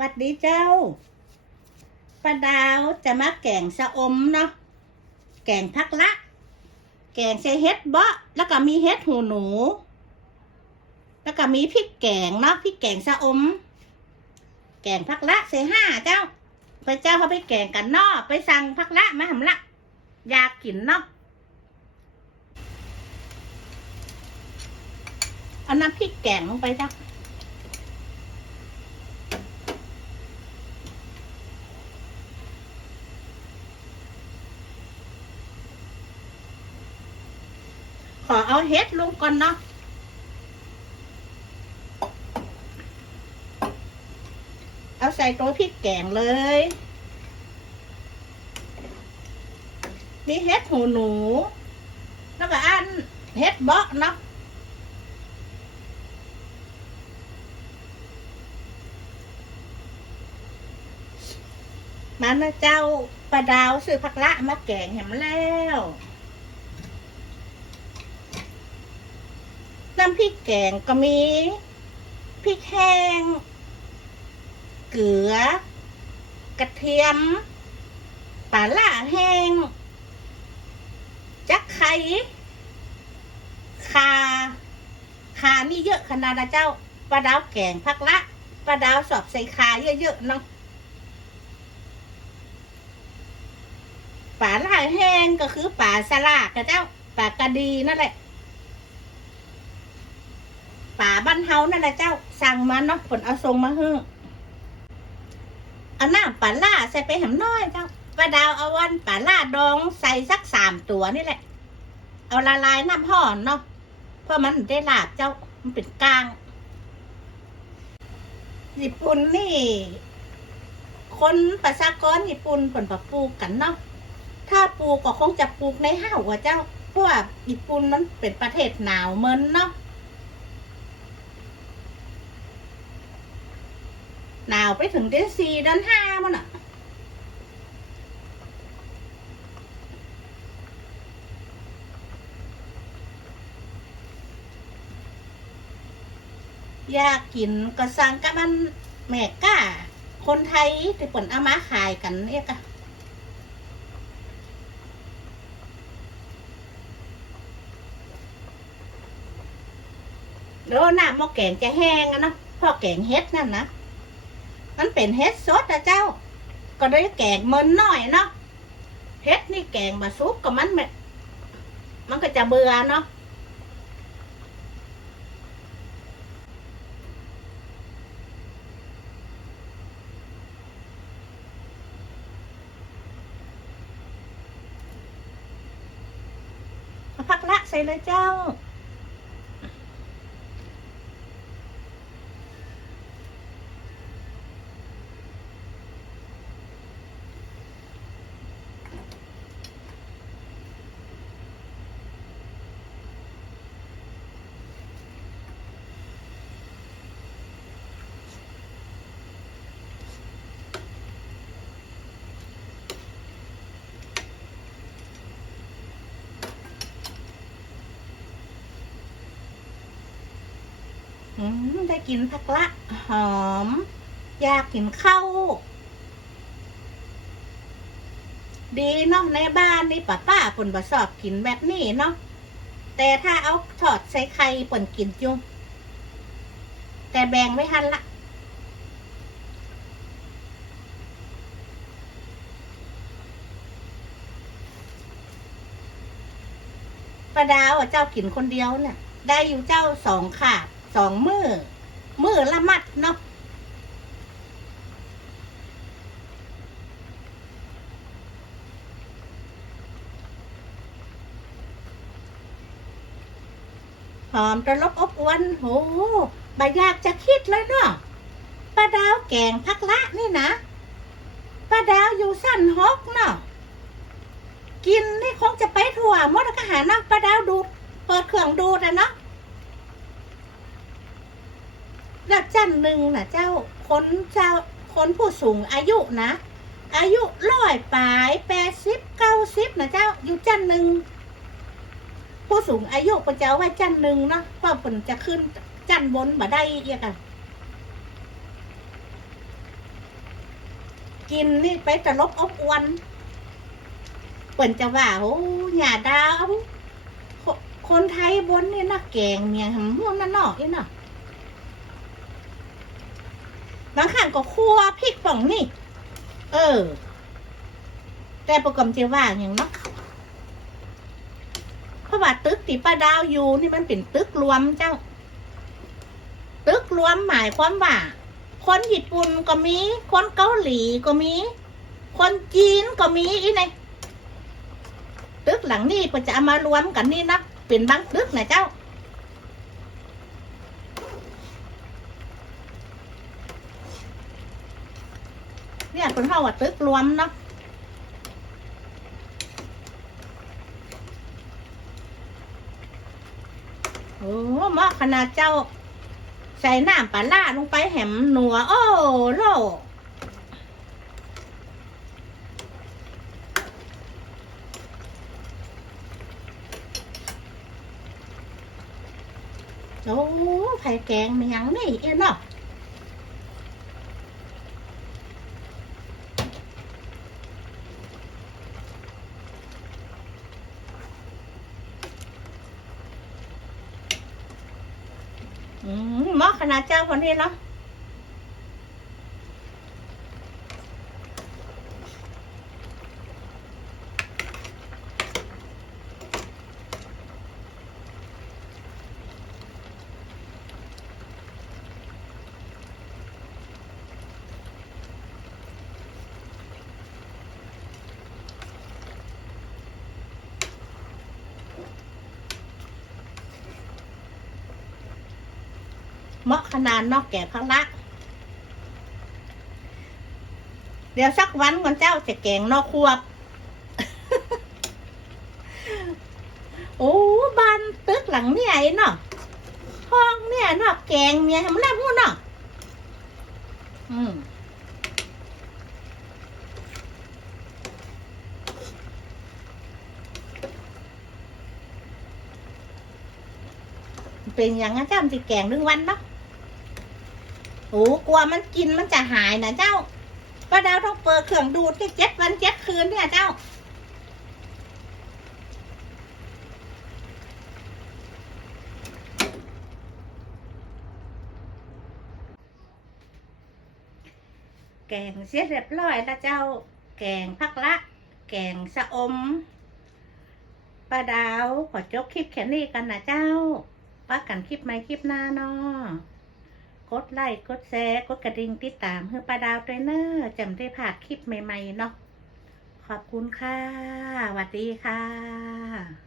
วัดดีเจ้าป้าดาวจะมาแกงสะอมเนาะ แกงพักละ แกงใส่เฮ็ดเบาะแล้วก็มีเฮ็ดหูหนู แล้วก็มีพริกแกงเนาะ พริกแกงสะอม แกงพักละใส่ห้าเจ้าไปเจ้าเขาไปแกงกันเนาะ ไปสั่งพักละมาหำละ อยากกินเนาะเอาน้ำพริกแกงลงไปเจ้า ขอเอาเฮ็ดลงก่อนเนาะเอาใส่ตัวพริกแกงเลย มีเฮ็ดหูหนู แล้วก็อันเฮ็ดเบาะเนาะมานะเจ้าปลาดาวซื้อผักละมาแกงแหมแล้ว น้ำพริกแกงก็มี พริกแห้ง เกลือ กระเทียมปลาล่าแห้ง จักไข่คาคานี่เยอะขนาดนะเจ้าปลาดาวแกงพักละปลาดาวสอบใส่คาเยอะๆเนาะปลาล่าแห้งก็คือปลาสลากนะเจ้าปลากระดีนั่นแหละ ป่าบ้านเฮานั่นแหละเจ้าสั่งมาเนาะผลเอาทรงมาฮึเอาหน้าป่าล่าใส่ไปหำน้อยเจ้าปลาดาวเอาวันป่าล่าดองใส่สักสามตัวนี่แหละ เอาละลายน้ำห่อนเนาะเพราะมันได้ลาบเจ้ามันเป็นกลางญี่ปุ่นนี่ คนประชากรญี่ปุ่นผลปลูกกันเนาะถ้าปลูกก็คงจะปลูกในห้าวอะเจ้าเพราะว่าญี่ปุ่นมันเป็นประเทศหนาวเหมือนเนาะ หนาวไปถึงเดือนสี่เดือนห้ามันอะอยากกินก็สั่งกับมันแม่ก้า คนไทยที่ผลเอามาขายกันเนี่ยกะแล้วน้ำหม้อแกงจะแห้งอะนะเพอแกงเฮ็ดนั่นนะ มันเป็นเฮ็ดสดอะเจ้า ก็ได้แกงมันน้อยเนาะเฮ็ดนี่แกงมาซุปกับมันแบบมันก็จะเบื่อเนาะเอาผักละใส่เลยเจ้า ได้กินผักละ หอม อยากกินข้าวดีเนาะในบ้านนี่ป้าป้าผนบะสอบกินแบบนี้เนาะแต่ถ้าเอาถอดใส่ไข่ผนกินจุงแต่แบ่งไม่ทันละป้าดาวเจ้ากินคนเดียวเนี่ย ได้อยู่เจ้าสองขาด สองมือมือละมัดเนาะหอมตะลบอบอวนโหบายากจะคิดเลยเนาะป้าดาวแกงพักละนี่นะป้าดาวอยู่สั้นฮอกเนาะกินนี่คงจะไปถั่วมดก็หาเนาะป้าดาวดู เปิดเครื่องดูแต่เนาะ แล้วจันหนึ่งนะเจ้าคนเจ้าคนผู้สูงอายุนะ อายุร้อยปลายแปดสิบเก้าสิบนะเจ้าอยู่จันหนึ่งผู้สูงอายุปะเจ้าไว้จันหนึ่งเนาะเพราะผลจะขึ้นจันบนบ่ได้เอียกันกินนี่ไปตลบอบอวนเปิ่นจะว่าโอ้หยาดาวคนไทยบนนี่นะแกงเมียหำม่วงนั่นนอกนี่เนาะ บางครั้งก็คั่วพริกป่องนี่ เออ แต่ประกอบจะว่าอย่างเนาะเพราะว่าตึกที่ป้าดาวอยู่นี่มันเป็นตึกรวมเจ้า ตึกรวมหมายความว่า คนญี่ปุ่นก็มี คนเกาหลีก็มี คนจีนก็มีอีไงตึกหลังนี้ก็จะเอามารวมกันนี่นะเป็นบางตึกนะเจ้า เนี่ยคนเข้าว่าตึกรวมเนาะโอ้หมาขนาดเจ้า ใส่น้ำปลาล่าลงไปแหมหนัว โอ้โลโอ้ไข่แกงมันยังนี่เอ็นเนาะ มอขนาดเจ้าคนนี้เนาะ มะขนาดนอกแก่พักละเดี๋ยวสักวันก่อนเจ้าจะแกงนอกควบ โอ้บานตึกหลังเนี่ยไอ้เนาะห้องเนี่ยเนาะแกงเมียทำน้ำหูเนาะอืมเป็นอย่างนั้นเจ้ามจะแกงหนึ่งวันเนาะ โอ้กลัวมันกินมันจะหายนะเจ้าป้าดาวต้องเปิดเครื่องดูดเจ็ดวันเจ็ดคืนเนี่ยเจ้า แกงเสียเรียบร้อยแล้วเจ้า แกงพักละ แกงสะอมป้าดาวขอจบคลิปแค่นี้กันนะเจ้าป้ากันคลิปใหม่คลิปหน้าเนาะ กดไลค์กดแชร์กดกระดิ่งติดตามเพื่อป้าดาวด้วยเนอะจำได้ผ่าคลิปใหม่ ๆ เนาะขอบคุณค่ะสวัสดีค่ะ